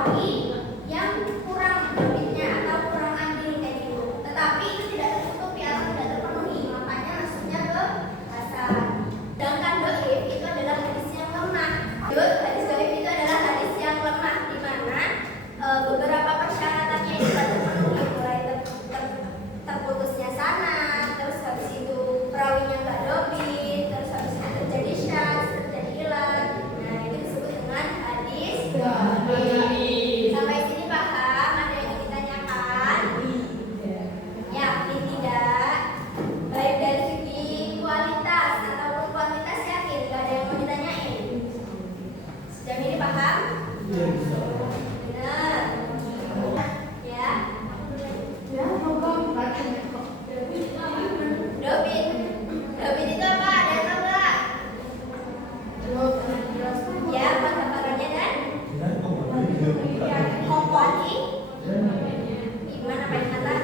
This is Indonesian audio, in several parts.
perawi yang kurang debitnya atau kurang andil kayak gitu. Tetapi itu tidak tertutupi atau tidak terpenuhi, makanya masuknya ke hasan. Sedangkan dhaif itu adalah hadis yang lemah. Hadis dhaif itu adalah hadis yang lemah di mana beberapa persyaratannya itu tidak terpenuhi, mulai terputusnya sanad, terus habis itu perawinya nggak dhabit, terus habis itu terjadi syadz, terjadi ilat. Nah, itu disebut dengan hadis dhaif. Sampai sini paham? Ada yang ingin ditanyakan? Yakin tidak? Baik dari segi kualitas ataupun kuantitas yakin? Gak ada yang mau ditanyain? Sejauh ini paham? Benar. Ya. Dhabit. Dhabit itu apa? Ada yang tahu nggak? Ya, kata-katanya dan kuali. Gimana Pak Nata?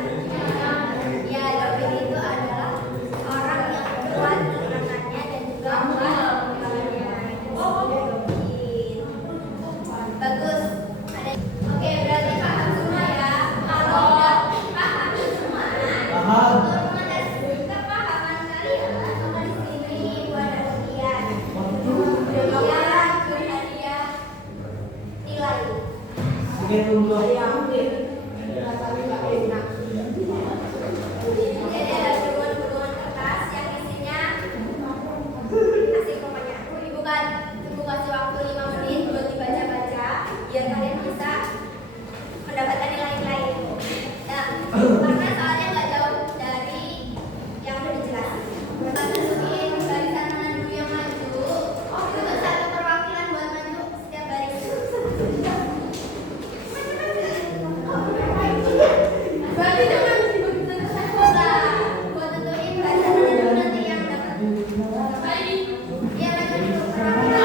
Ya, dhabit itu adalah orang yang kuat ingatannya dan juga kuat hafalannya. Itu disebut dhabit. Bagus. Oke, berarti paham semua ya. Kalau udah paham semua, otomatis kepahaman kalian otomatis diberi buat ujian. Hadiah nilai. Jadi ada gulungan kertas yang isinya asik pokoknya. Bukan tunggu kasih waktu 5 menit buat dibaca-baca biar kalian bisa mendapatkan nilai-nilai itu. Nah, karena soalnya nggak jauh dari yang udah dijelasin. Kita tentuin barisan mana dulu yang maju. Itu satu perwakilan buat maju setiap baris. Berarti jangan buat tentuin barisan mana dulu nanti yang dapat. Iya, maju dulu perwakilan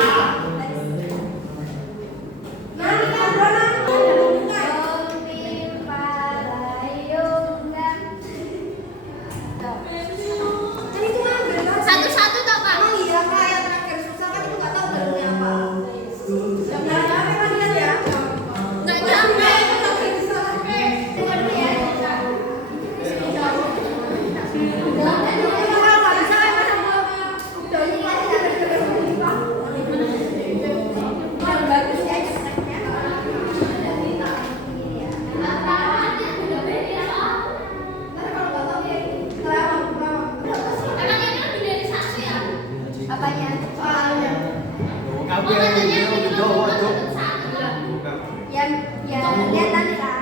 baris. Mari satu-satu toh Pak. Oh iya Kak, yang terakhir susah kan itu nggak tahu dalilnya apa. Nggak nyampe. Tunggu dulu ya. Bagus ya cetaknya. Apanya? Soalnya. Ya, lihat nanti lah.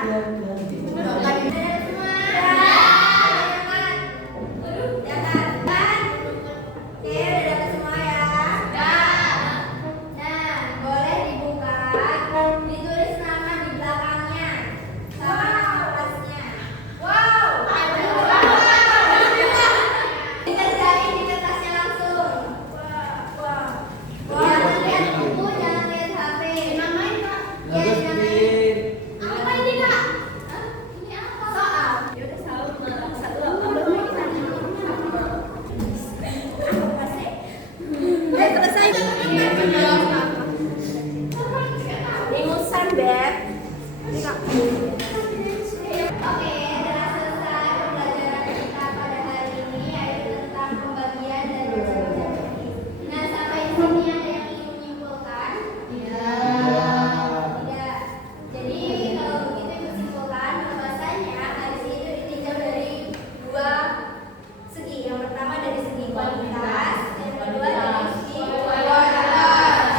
Kualitas, yang kedua dari segi kualitas.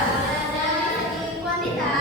Nah, dari segi kuantitas